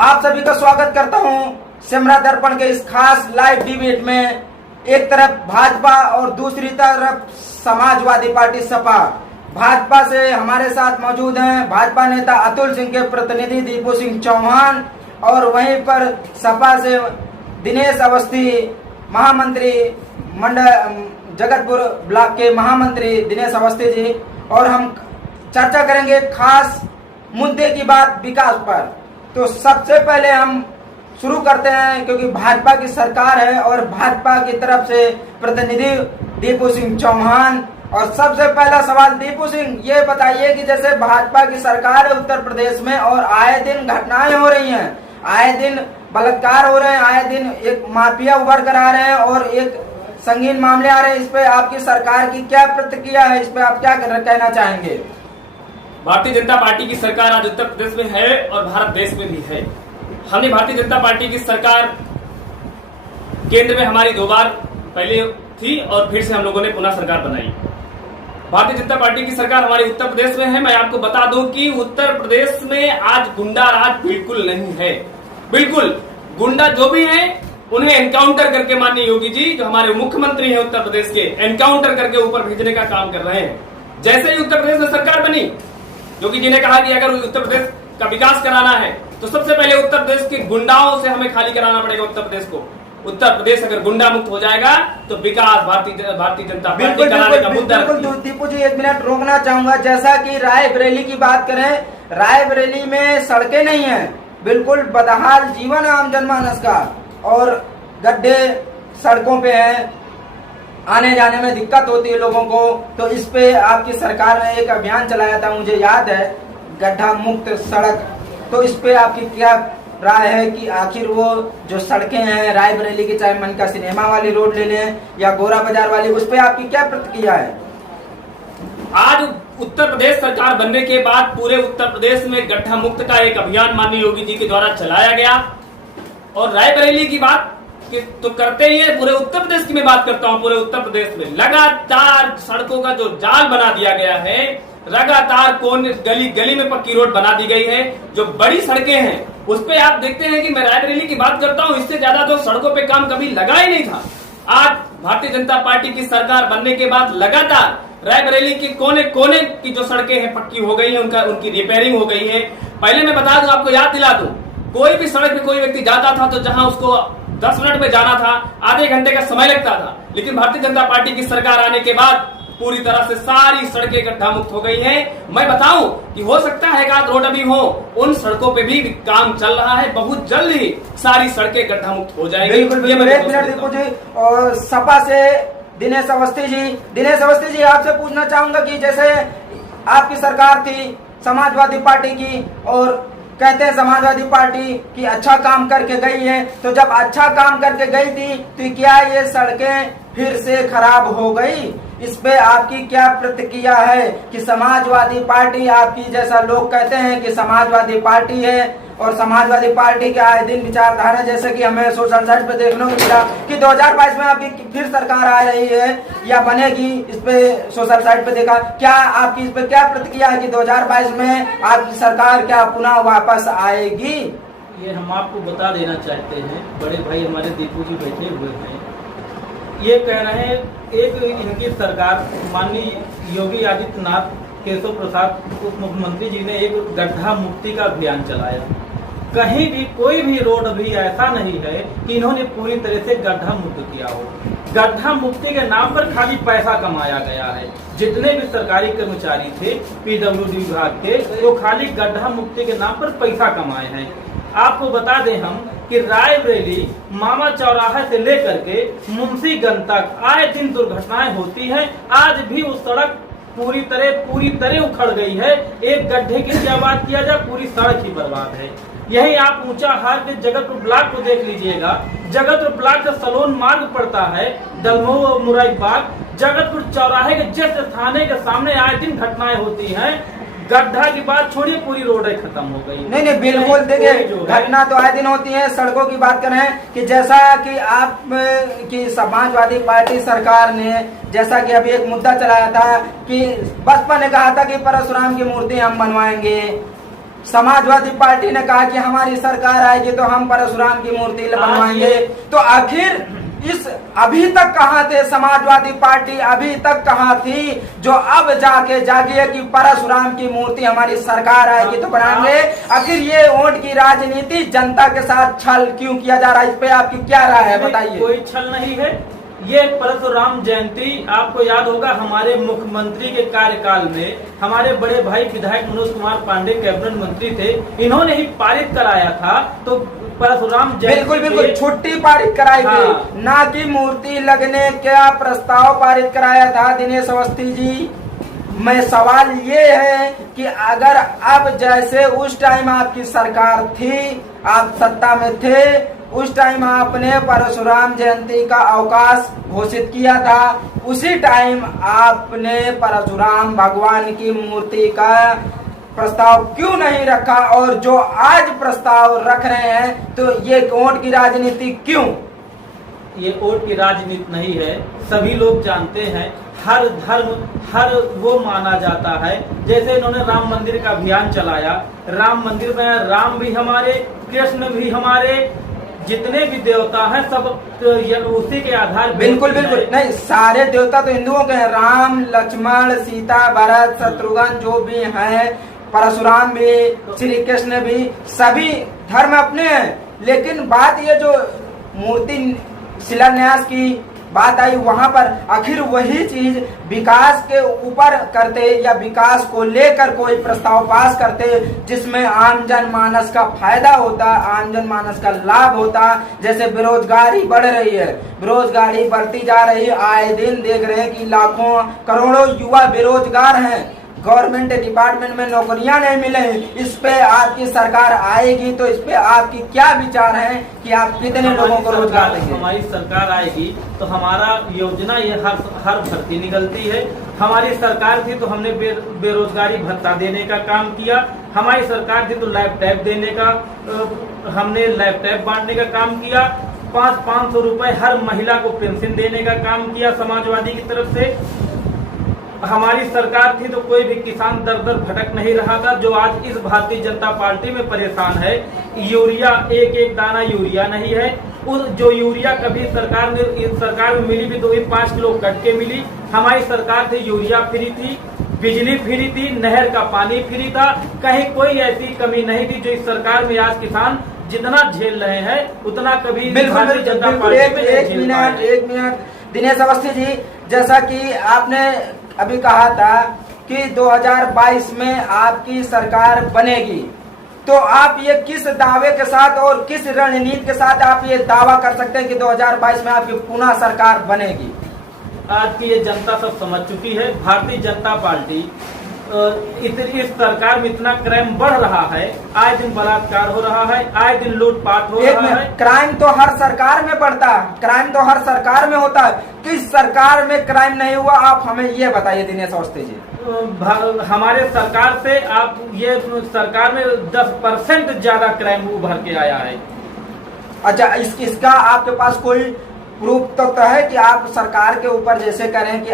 आप सभी का स्वागत करता हूं सिमरा दर्पण के इस खास लाइव डिबेट में। एक तरफ भाजपा और दूसरी तरफ समाजवादी पार्टी सपा। भाजपा से हमारे साथ मौजूद हैं भाजपा नेता अतुल सिंह के प्रतिनिधि दीपू सिंह चौहान और वहीं पर सपा से दिनेश अवस्थी, महामंत्री मंडल जगतपुर ब्लॉक के महामंत्री दिनेश अवस्थी जी। और हम चर्चा करेंगे खास मुद्दे की बात विकास पर। तो सबसे पहले हम शुरू करते हैं क्योंकि भाजपा की सरकार है और भाजपा की तरफ से प्रतिनिधि दीपू सिंह चौहान। और सबसे पहला सवाल दीपू सिंह, ये बताइए कि जैसे भाजपा की सरकार है उत्तर प्रदेश में और आए दिन घटनाएं हो रही हैं, आए दिन बलात्कार हो रहे हैं, आए दिन एक माफिया उभर कर आ रहे हैं और एक संगीन मामले आ रहे हैं। इस पे आपकी सरकार की क्या प्रतिक्रिया है, इस पे आप क्या कहना चाहेंगे? भारतीय जनता पार्टी की सरकार आज उत्तर प्रदेश में है और भारत देश में भी है। हमने भारतीय जनता पार्टी की सरकार केंद्र में हमारी 2 बार पहले थी और फिर से हम लोगों ने पुनः सरकार बनाई। भारतीय जनता पार्टी की सरकार हमारी उत्तर प्रदेश में है। मैं आपको बता दूं कि उत्तर प्रदेश में आज गुंडा राज बिल्कुल नहीं है। बिल्कुल गुंडा जो भी है उन्हें एनकाउंटर करके माननीय योगी जी जो हमारे मुख्यमंत्री हैं उत्तर प्रदेश के, एनकाउंटर करके ऊपर भेजने का काम कर रहे हैं। जैसे ही उत्तर प्रदेश में सरकार बनी, योगी जी ने कहा कि अगर उत्तर प्रदेश का विकास कराना है तो सबसे पहले उत्तर प्रदेश के गुंडाओं से हमें खाली कराना पड़ेगा उत्तर प्रदेश को। उत्तर प्रदेश अगर गुंडा मुक्त हो जाएगा तो विकास भारतीय जनता पार्टी कराने का मुद्दा। बिल्कुल दीपू जी, 1 मिनट रोकना चाहूंगा। जैसा कि रायबरेली की बात करें, रायबरेली में सड़कें नहीं है, बिल्कुल बदहाल जीवन है आम जनमानस का और गड्ढे सड़कों पे हैं, आने जाने में दिक्कत होती है लोगों को। तो इस पे आपकी सरकार ने एक अभियान चलाया था, मुझे याद है, गड्ढा मुक्त सड़क। तो इस पे आपकी क्या राय है कि आखिर वो जो सड़कें हैं रायबरेली की, चाहे मन का सिनेमा वाली रोड ले लें या गोरा बाजार वाली, उस पे आपकी क्या प्रतिक्रिया है? आज उत्तर प्रदेश सरकार बनने के बाद पूरे उत्तर प्रदेश में गड्ढा मुक्त का एक अभियान माननीय योगी जी के द्वारा चलाया गया। और रायबरेली की बात तो करते ही है, पूरे उत्तर प्रदेश की मैं बात करता हूं। पूरे उत्तर प्रदेश में लगातार सड़कों का जो जाल बना दिया गया है, लगातार कोने गली गली में पक्की रोड बना दी गई है। जो बड़ी सड़कें हैं उस पे आप देखते हैं कि मैं रायबरेली की बात करता हूं, इससे ज्यादा तो सड़कों पे काम कभी लगा ही नहीं था। आज भारतीय जनता पार्टी की सरकार बनने के बाद लगातार रायबरेली के कोने कोने की जो सड़कें हैं पक्की हो गई है, उनकी रिपेयरिंग हो गई है। पहले मैं बता दूं, आपको याद दिला दूं, कोई भी सड़क पे कोई व्यक्ति जाता था तो जहां उसको 10 मिनट में जाना था, आधे घंटे का समय लगता था। लेकिन भारतीय जनता पार्टी की सरकार आने के बाद पूरी तरह से सारी सड़कें गड्ढा मुक्त हो गई हैं। मैं बताऊं कि हो सकता है कि रोड अभी हो, उन सड़कों पे भी काम चल रहा है, बहुत जल्द ही सारी सड़कें गड्ढा मुक्त हो जाएंगी। और सपा से दिनेश अवस्थी जी, आपसे पूछना चाहूंगा कि जैसे आपकी सरकार थी समाजवादी पार्टी की और कहते हैं समाजवादी पार्टी की अच्छा काम करके गई है, तो जब अच्छा काम करके गई थी तो क्या ये सड़कें फिर से खराब हो गई? इस पे आपकी क्या प्रतिक्रिया है कि समाजवादी पार्टी आपकी, जैसा लोग कहते हैं कि समाजवादी पार्टी है और समाजवादी पार्टी के आए दिन विचारधारा, जैसे कि हमें सोशल साइट पे देखने को मिला कि 2022 में आपकी फिर सरकार आ रही है या बनेगी, इस पे सोशल साइट पे देखा। क्या आपकी इस पे क्या प्रतिक्रिया है कि 2022 में आपकी सरकार क्या पुनः वापस आएगी? ये हम आपको बता देना चाहते हैं, बड़े भाई हमारे दीपू जी बैठे हुए हैं, ये कह रहे हैं एक इनकी सरकार माननीय योगी आदित्यनाथ केशव प्रसाद उप मुख्यमंत्री जी ने एक गड्ढा मुक्ति का अभियान चलाया। कहीं भी कोई भी रोड अभी ऐसा नहीं है कि इन्होंने पूरी तरह से गड्ढा मुक्त किया हो। गड्ढा मुक्ति के नाम पर खाली पैसा कमाया गया है। जितने भी सरकारी कर्मचारी थे पीडब्ल्यूडी विभाग के, वो खाली गड्ढा मुक्ति के नाम पर पैसा कमाए हैं। आपको बता दें हम कि रायबरेली मामा चौराहे से लेकर के मुंशीगंज तक आए दिन दुर्घटनाएं होती हैं। आज भी वो सड़क पूरी तरह उखड़ गई है। एक गड्ढे की क्या बात किया जाए, पूरी सड़क ही बर्बाद है। यही आप ऊंचा हार के जगतपुर ब्लॉक को देख लीजिएगा। जगतपुर ब्लॉक से सलोन मार्ग पड़ता है, दलमऊ मुरई बाग, जगतपुर चौराहे के जस्ट थाने के सामने आए दिन घटनाएं होती हैं। गड्ढा की बात छोड़िए, पूरी रोड खत्म हो गई। नहीं बिल्कुल, देखिए घटना तो आए दिन होती है। सड़कों की बात करें कि जैसा कि आप की समाजवादी पार्टी सरकार ने, जैसा कि अभी एक मुद्दा चलाया था कि बसपा ने कहा था कि परशुराम की मूर्ति हम बनवाएंगे, समाजवादी पार्टी ने कहा कि हमारी सरकार आएगी तो हम परशुराम की मूर्ति बनवाएंगे। तो आखिर इस अभी तक कहाँ थे समाजवादी पार्टी, अभी तक कहाँ थी जो अब जाके जागी है कि परशुराम की मूर्ति हमारी सरकार आएगी तो बनाएंगे। आखिर ये वोट की राजनीति जनता के साथ छल क्यों किया जा रहा है, इस पे आपकी क्या राय है, बताइए। कोई छल नहीं है। ये परशुराम जयंती आपको याद होगा हमारे मुख्यमंत्री के कार्यकाल में हमारे बड़े भाई विधायक मनोज कुमार पांडे कैबिनेट मंत्री थे, इन्होंने ही पारित कराया था। तो परशुराम बिल्कुल बिल्कुल छुट्टी पारित कराई थी। हाँ। ना कि मूर्ति लगने का प्रस्ताव पारित कराया था दिनेश अवस्थी जी। मैं सवाल ये है कि अगर अब जैसे उस टाइम आपकी सरकार थी, आप सत्ता में थे, उस टाइम आपने परशुराम जयंती का अवकाश घोषित किया था, उसी टाइम आपने परशुराम भगवान की मूर्ति का प्रस्ताव क्यों नहीं रखा, और जो आज प्रस्ताव रख रहे हैं तो ये वोट की राजनीति क्यों? ये वोट की राजनीति नहीं है, सभी लोग जानते हैं। हर धर्म हर वो माना जाता है। जैसे इन्होंने राम मंदिर का अभियान चलाया, राम मंदिर में राम भी हमारे, कृष्ण भी हमारे, जितने भी देवता हैं सब उसी के आधार। बिल्कुल बिल्कुल नहीं, सारे देवता तो हिंदुओं के हैं, राम लक्ष्मण सीता भरत शत्रुघ्न जो भी हैं, परशुराम भी, श्री कृष्ण भी, सभी धर्म अपने हैं। लेकिन बात ये जो मूर्ति शिलान्यास की बात आई वहां पर आखिर वही चीज विकास के ऊपर करते या विकास को लेकर कोई प्रस्ताव पास करते जिसमें आम जनमानस का फायदा होता, आम जनमानस का लाभ होता। जैसे बेरोजगारी बढ़ रही है, बेरोजगारी बढ़ती जा रही है, आए दिन देख रहे हैं कि लाखों करोड़ों युवा बेरोजगार हैं, गवर्नमेंट डिपार्टमेंट में नौकरियां नहीं मिले। इस पे आपकी सरकार आएगी तो इस पे आपकी क्या विचार है कि आप कितने लोगों को रोजगार देंगे? हमारी सरकार आएगी तो हमारा योजना ये हर भर्ती निकलती है। हमारी सरकार थी तो हमने बेरोजगारी भत्ता देने का काम किया। हमारी सरकार थी तो लैपटॉप देने का, हमने लैपटॉप बांटने का काम किया। 500 रुपए हर महिला को पेंशन देने का काम किया समाजवादी की तरफ से। हमारी सरकार थी तो कोई भी किसान दर दर भटक नहीं रहा था। जो आज इस भारतीय जनता पार्टी में परेशान है, यूरिया एक एक दाना यूरिया नहीं है। उस जो यूरिया कभी सरकार में मिली भी तो 5 किलो कट के मिली। हमारी सरकार थी यूरिया फ्री थी, बिजली फ्री थी, नहर का पानी फ्री था। कहीं कोई ऐसी कमी नहीं थी जो इस सरकार में आज किसान जितना झेल रहे हैं उतना कभी भारतीय जनता पार्टी में एक मिनट दिनेश अवस्थी जी, जैसा कि आपने अभी कहा था कि 2022 में आपकी सरकार बनेगी, तो आप ये किस दावे के साथ और किस रणनीति के साथ आप ये दावा कर सकते हैं कि 2022 में आपकी पुनः सरकार बनेगी? आज की ये जनता सब समझ चुकी है। भारतीय जनता पार्टी इस सरकार में इतना क्राइम बढ़ रहा है, आए दिन बलात्कार हो रहा है, आए दिन लूटपाट हो रहा है। क्राइम तो हर सरकार में बढ़ता है, क्राइम तो हर सरकार में होता है। किस सरकार में क्राइम नहीं हुआ, आप हमें ये बताइए दिनेश अवस्थी जी। हमारे सरकार से आप ये सरकार में 10% ज्यादा क्राइम उभर के आया है। अच्छा, इसका आपके पास कोई प्रूफ तो है कि आप सरकार के ऊपर जैसे करें कि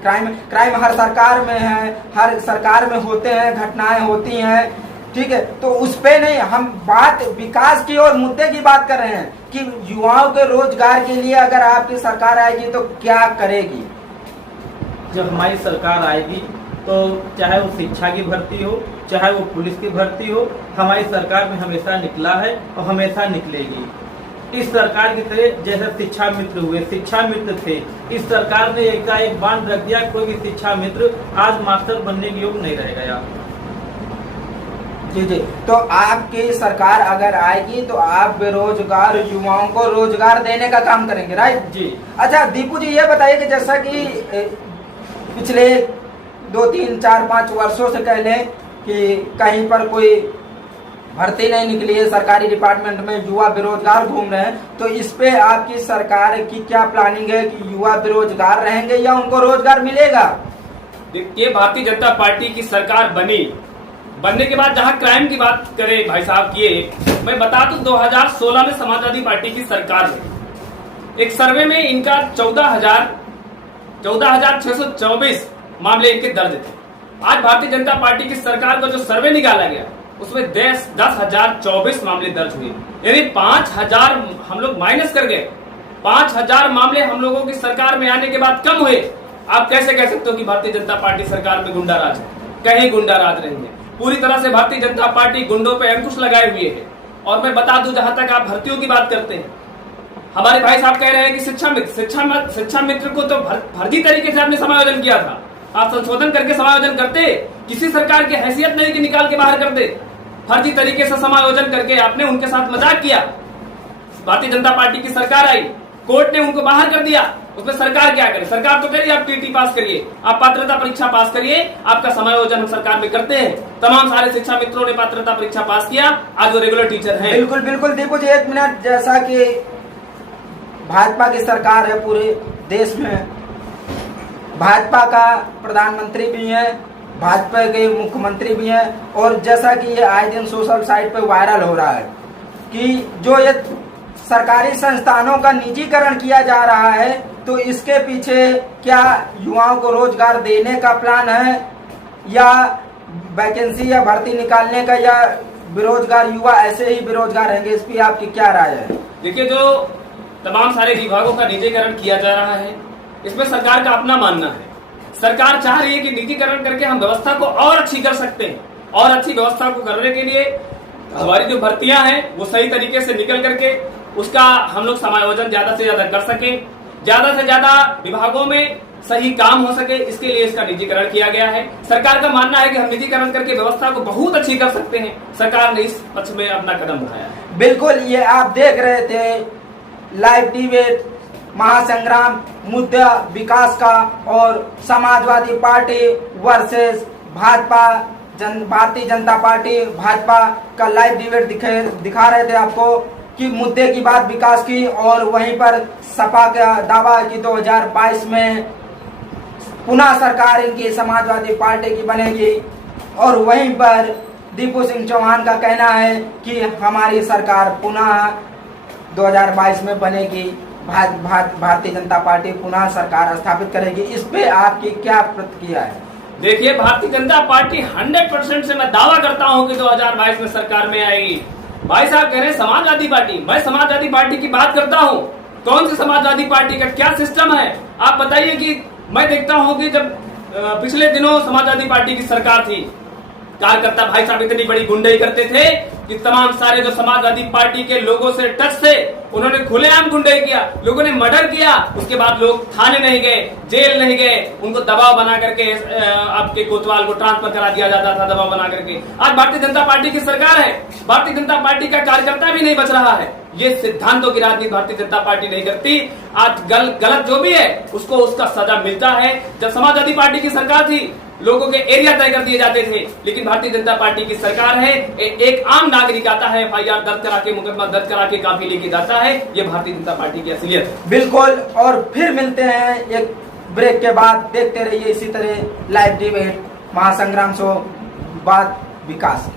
क्राइम हर सरकार में है, हर सरकार में होते हैं, घटनाएं होती हैं, ठीक है, तो उस पे नहीं, हम बात विकास की और मुद्दे की बात कर रहे हैं कि युवाओं के रोजगार के लिए अगर आपकी सरकार आएगी तो क्या करेगी? जब हमारी सरकार आएगी तो चाहे वो शिक्षा की भर्ती हो, चाहे वो पुलिस की भर्ती हो, हमारी सरकार में हमेशा निकला है और हमेशा निकलेगी। इस सरकार की तरह जैसे शिक्षा मित्र हुए, शिक्षा मित्र थे, इस सरकार ने एक बांध रख दिया, कोई भी शिक्षा मित्र आज मास्टर बनने के योग्य नहीं रह गया। जी जी, तो आपकी सरकार अगर आएगी तो आप बेरोजगार युवाओं को रोजगार देने का काम करेंगे, राइट जी। अच्छा दीपू जी, ये बताइए कि जैसा कि पिछले 2, 3, 4, 5 वर्षों से कह लें कि कहीं पर कोई भर्ती नहीं निकली है, सरकारी डिपार्टमेंट में युवा बेरोजगार घूम रहे हैं, तो इस पे आपकी सरकार की क्या प्लानिंग है कि युवा बेरोजगार रहेंगे या उनको रोजगार मिलेगा? ये भारतीय जनता पार्टी की सरकार बनने के बाद जहां क्राइम की बात करें भाई साहब, ये मैं बता दूं 2016 में समाजवादी पार्टी की सरकार में एक सर्वे में इनका 14,624 मामले इनके दर्ज थे। आज भारतीय जनता पार्टी की सरकार को जो सर्वे निकाला गया उसमें 10,024 मामले दर्ज हुए, यानी 5,000 हम लोग माइनस कर गए। 5,000 मामले हम लोगों की सरकार में आने के बाद कम हुए। आप कैसे कह सकते हो कि भारतीय जनता पार्टी सरकार में गुंडा राज है? कहीं गुंडा राज नहीं है। पूरी तरह से भारतीय जनता पार्टी गुंडों पे अंकुश लगाए हुए है। और मैं बता दूं, जहां तक आप भर्तियों की बात करते हैं, हमारे भाई साहब कह रहे हैं कि शिक्षा मित्र को तो फर्जी तरीके से आपने समायोजन किया था। आप संशोधन करके समायोजन करते, किसी सरकार की हैसियत नहीं कि निकाल के बाहर कर दे। फर्जी तरीके से समायोजन करके आपने उनके साथ मजाक किया। भारतीय जनता पार्टी की सरकार आई, कोर्ट ने उनको बाहर कर दिया। उसमें सरकार क्या करे? सरकार तो करिए, आप टीटी पास करिए, आप पात्रता परीक्षा पास करिए, आपका समायोजन हम सरकार में करते हैं। तमाम सारे शिक्षा मित्रों ने पात्रता परीक्षा पास किया, आज वो रेगुलर टीचर हैं। बिल्कुल बिल्कुल दीपू जी, 1 मिनट। जैसा कि भाजपा की सरकार है पूरे देश में, भाजपा का प्रधानमंत्री भी है, भाजपा के मुख्यमंत्री भी हैं, और जैसा कि ये आए दिन सोशल साइट पे वायरल हो रहा है कि जो ये सरकारी संस्थानों का निजीकरण किया जा रहा है, तो इसके पीछे क्या युवाओं को रोजगार देने का प्लान है या वैकेंसी या भर्ती निकालने का, या बेरोजगार युवा ऐसे ही बेरोजगार रहेंगे? इस पर आपकी क्या राय है? देखिए, जो तमाम सारे विभागों का निजीकरण किया जा रहा है, इसमें सरकार का अपना मानना है। सरकार चाह रही है कि निजीकरण करके हम व्यवस्था को और अच्छी कर सकते हैं, और अच्छी व्यवस्था को करने के लिए हमारी जो भर्तियां हैं वो सही तरीके से निकल करके उसका हम लोग समायोजन ज्यादा से ज्यादा कर सके, ज्यादा से ज्यादा विभागों में सही काम हो सके, इसके लिए इसका निजीकरण किया गया है। सरकार का मानना है कि हम निजीकरण करके व्यवस्था को बहुत अच्छी कर सकते हैं। सरकार ने इस पक्ष में अपना कदम उठाया है। बिल्कुल, ये आप देख रहे थे लाइव डिबेट महासंग्राम, मुद्दा विकास का और Samajwadi party versus Bhajpa, Bharatiya Janata party Bhajpa का लाइव डिबेट दिखा रहे थे आपको कि मुद्दे की बात विकास की, और वहीं पर सपा का दावा है कि 2022 में पुनः सरकार इनकी समाजवादी पार्टी की बनेगी, और वहीं पर दीपू सिंह चौहान का कहना है कि हमारी सरकार पुनः 2022 में बनेगी, भारतीय जनता पार्टी पुनः सरकार स्थापित करेगी। इस पे आपकी क्या प्रतिक्रिया है? देखिए, भारतीय जनता पार्टी 100% से मैं दावा करता हूं कि 2022 में सरकार में आएगी। भाई साहब कह रहे हैं समाजवादी पार्टी, मैं समाजवादी पार्टी की बात करता हूं। कौन सी समाजवादी पार्टी का क्या सिस्टम है आप बताइए। कि मैं देखता हूं कि जब पिछले दिनों समाजवादी पार्टी की सरकार थी, कार्यकर्ता भाई साहब इतनी बड़ी गुंडाई करते थे कि तमाम सारे जो समाजवादी पार्टी के लोगों से टच थे, उन्होंने खुलेआम गुंडाई किया, लोगों ने मर्डर किया। उसके बाद लोग थाने नहीं गए, जेल नहीं गए, उनको दबाव बना करके आपके कोतवाल को ट्रांसफर करा दिया जाता था, दबाव बना करके। आज भारतीय जनता पार्टी की सरकार है, भारतीय जनता पार्टी का कार्यकर्ता भी नहीं बच रहा है। ये सिद्धांतों की राजनीति भारतीय जनता पार्टी नहीं करती। आज गलत जो भी है उसको उसका सजा मिलता है। जब समाजवादी पार्टी की सरकार थी, लोगों के एरिया तय कर दिए जाते थे, लेकिन भारतीय जनता पार्टी की सरकार है, एक आम नागरिक आता है, FIR दर्ज करा के, मुकदमा दर्ज करा के काफी लेके जाता है। ये भारतीय जनता पार्टी की असलियत है। बिल्कुल, और फिर मिलते हैं एक ब्रेक के बाद। देखते रहिए इसी तरह लाइव डिबेट महासंग्राम शो, बात विकास।